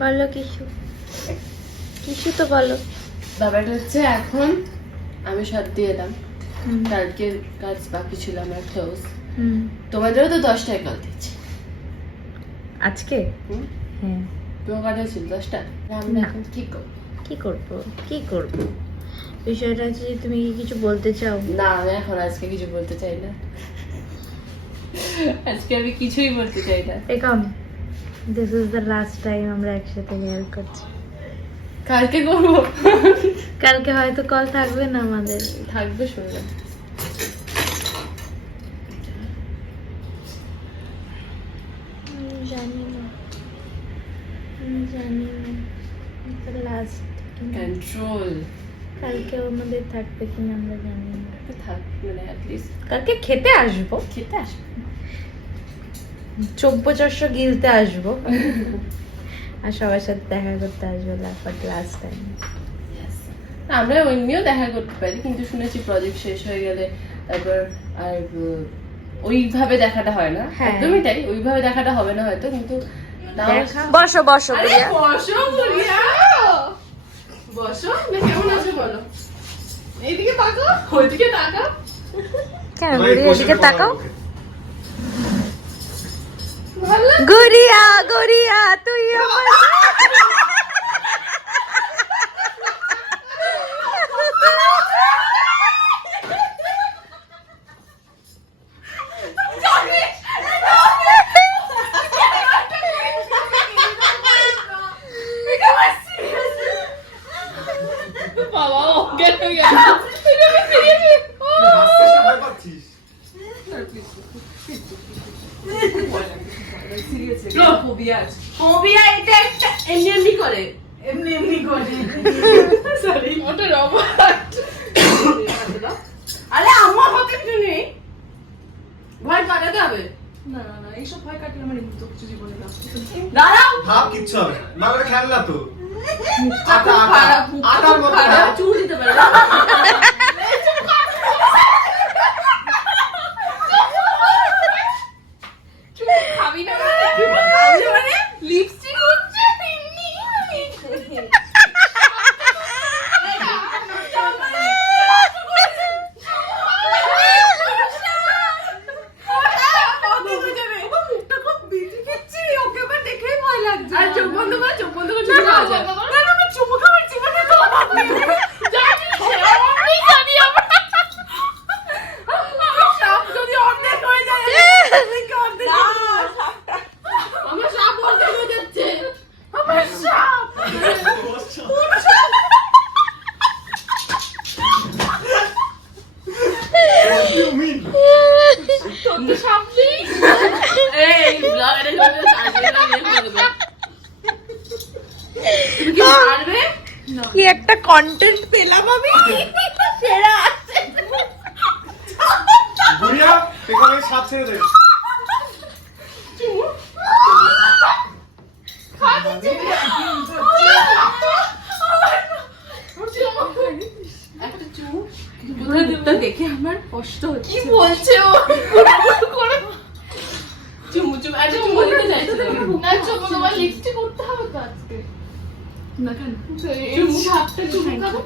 বলো কিছু। কিছু তো বলো। ব্যাপারটা হচ্ছে এখন আমি সব দিয়ে এলাম কালকে কাজ বাকি ছিল আমার ক্লোজ তোমাদেরও তো দশটায় কল দিচ্ছি আজকে? হুম? হ্যাঁ। তোমার কটা ছিল দশটা? আমরা এখন কি করব? কি করব? কি করব? বিষয়টা হচ্ছে যে তুমি কি কিছু বলতে চাও? না আমি এখন আজকে কিছু বলতে চাই না। আজকে আমি কিছুই বলতে চাই না। Ekam this is the last time আমরা একসাথে হেয়ার করছি। কালকে করব? কালকে হয়তো কল থাকবে না আমাদের। থাকবে শুনলাম আমি জানি না। জানি না। লাস্ট কন্ট্রোল কালকে আমাদের থাকবে কিনা আমরা জানি না। থাক মানে অ্যাটলিস্ট কালকে খেতে আসব। খেতে আসবে। চব্য চস্য গিলতে আসব। আর সবার সাথে দেখা করতে আসব বাট লাস্ট টাইম আমরা এমনিও দেখা করতে পারি কিন্তু শুনেছি প্রজেক্ট শেষ হয়ে গেলে তারপর আর ওইভাবে দেখাটা হয় না। হ্যাঁ। একদমই তাই ওইভাবে দেখাটা হবে না হয়তো কিন্তু বসো বসো বসো বসো কেমন আছো বলো? এইদিকে তাকাও ওইদিকে তাকাও। কেন এদিকে তাকাও। ভালো লাগছে? গুড়িয়া গুড়িয়া তুই আমার বাবা অজ্ঞান হয়ে গেল ফোবিয়া এটা একটা এমনি এমনি করে। এমনি এমনি করে। সরি ওটা রবার্ট আরে আমার হাতে কিছু নেই। ভয় কাটাতে হবে। না না এইসব ভয় কাটিয়ে আমার এমনি তো কিছু জীবনে দাঁড়াও। ভাব কিচ্ছু হবে না। না খেলনা তো। আটা, আটার মতো। চুল দিতে পারে। আর চোখ বন্ধ কর চোখ বন্ধ কর চুমু খাওয়া যায় না না আমি চুমু খাওয়ার চুমু খাওয়া জানি আমি জানি আমার সাপ যদি অর্ধেক হয়ে যায় আমার সাপ অর্ধেক হয়ে যাচ্ছে। আমার সাপ। তোর তো সাপ নেই এই ব্লগ এটা করে আসবে না নিয়ে করে দেবে তুমি কি পারবে কি একটা কন্টেন্ট পেলাম আমি? সেরা। গুড়িয়া এখানে সাপ ছেড়ে দে। দেখে আমার কষ্ট হচ্ছে। কি বলছে ও? চুমু চুমু আচ্ছা চুমু দিতে চাইছি। না চুমু তোমার লিপস্টিক করতে হবে তো আজকে। না কেন চুমু ভাবতে চুমু খাব